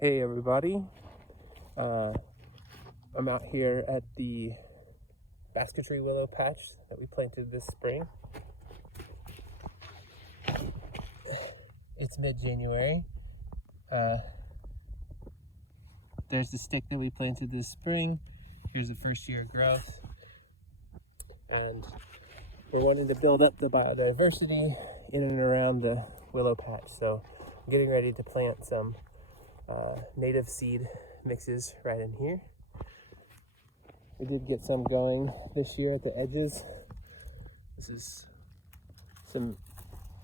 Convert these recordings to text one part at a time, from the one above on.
Hey everybody, I'm out here at the basketry willow patch that we planted this spring. It's mid-January. There's the stick that we planted this spring. Here's the first year growth. And we're wanting to build up the biodiversity in and around the willow patch. So I'm getting ready to plant some native seed mixes right in here. We did get some going this year at the edges. This is some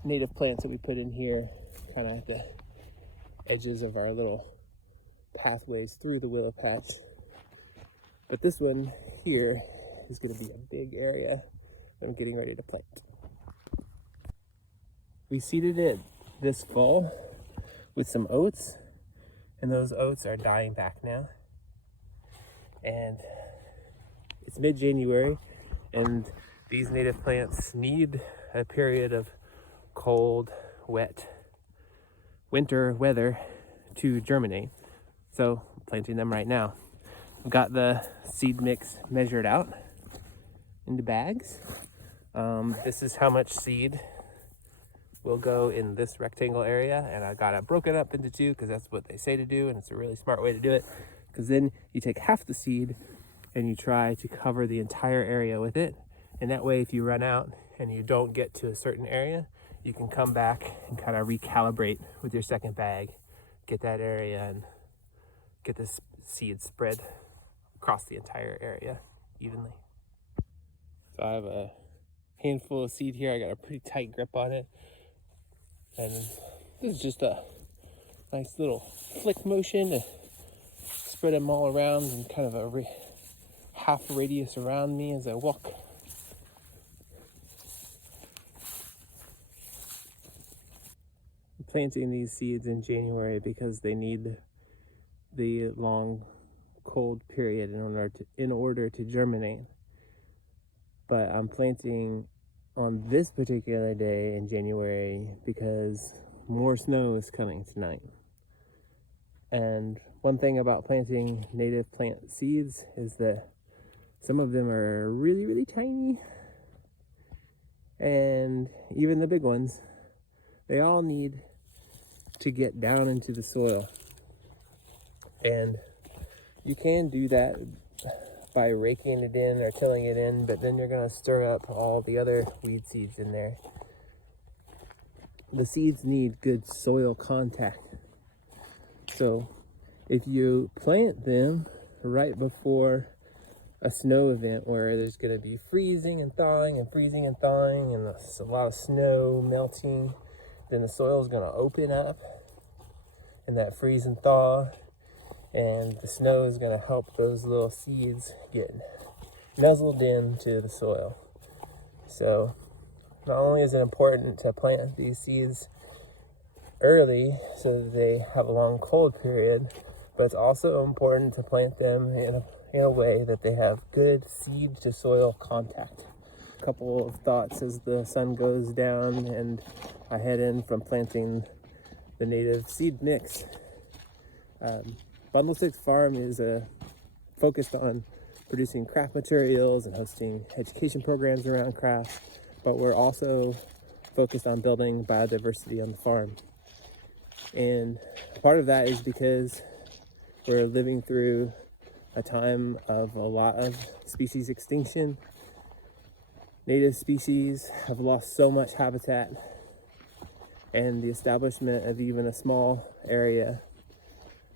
native plants that we put in here, kind of like the edges of our little pathways through the willow patch. But this one here is going to be a big area that I'm getting ready to plant. We seeded it this fall with some oats, and those oats are dying back now. And it's mid-January, and these native plants need a period of cold, wet winter weather to germinate. So I'm planting them right now. I've got the seed mix measured out into bags. This is how much seed will go in this rectangle area, and I got it broken up into two because that's what they say to do, and it's a really smart way to do it, because then you take half the seed and you try to cover the entire area with it, and that way if you run out and you don't get to a certain area, you can come back and kind of recalibrate with your second bag, get that area, and get this seed spread across the entire area evenly. So I have a handful of seed here. I got a pretty tight grip on it, and this is just a nice little flick motion to spread them all around in kind of a half radius around me as I walk. I'm planting these seeds in January because they need the long cold period in order to germinate. But I'm planting on this particular day in January because more snow is coming tonight. And one thing about planting native plant seeds is that some of them are really, really tiny, and even the big ones, they all need to get down into the soil. And you can do that by raking it in or tilling it in, but then you're going to stir up all the other weed seeds in there. The seeds need good soil contact. So if you plant them right before a snow event where there's going to be freezing and thawing and freezing and thawing and a lot of snow melting, then the soil is going to open up and that freeze and thaw, and the snow is going to help those little seeds get nuzzled into the soil. So not only is it important to plant these seeds early so that they have a long cold period, but it's also important to plant them in a way that they have good seed to soil contact. A couple of thoughts as the sun goes down and I head in from planting the native seed mix. Bundle 6 Farm is focused on producing craft materials and hosting education programs around craft, but we're also focused on building biodiversity on the farm. And part of that is because we're living through a time of a lot of species extinction. Native species have lost so much habitat, and the establishment of even a small area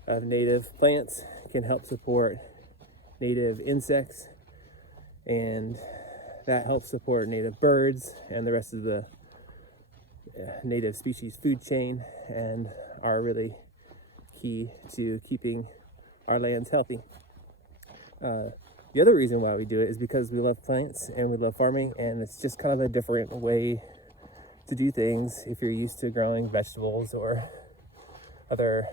of native plants can help support native insects, and that helps support native birds and the rest of the native species food chain, and are really key to keeping our lands healthy. The other reason why we do it is because we love plants and we love farming, and it's just kind of a different way to do things if you're used to growing vegetables or other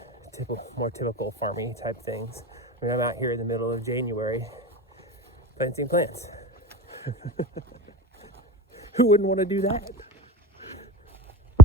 more typical farming type things. I mean, I'm out here in the middle of January planting plants. Who wouldn't want to do that?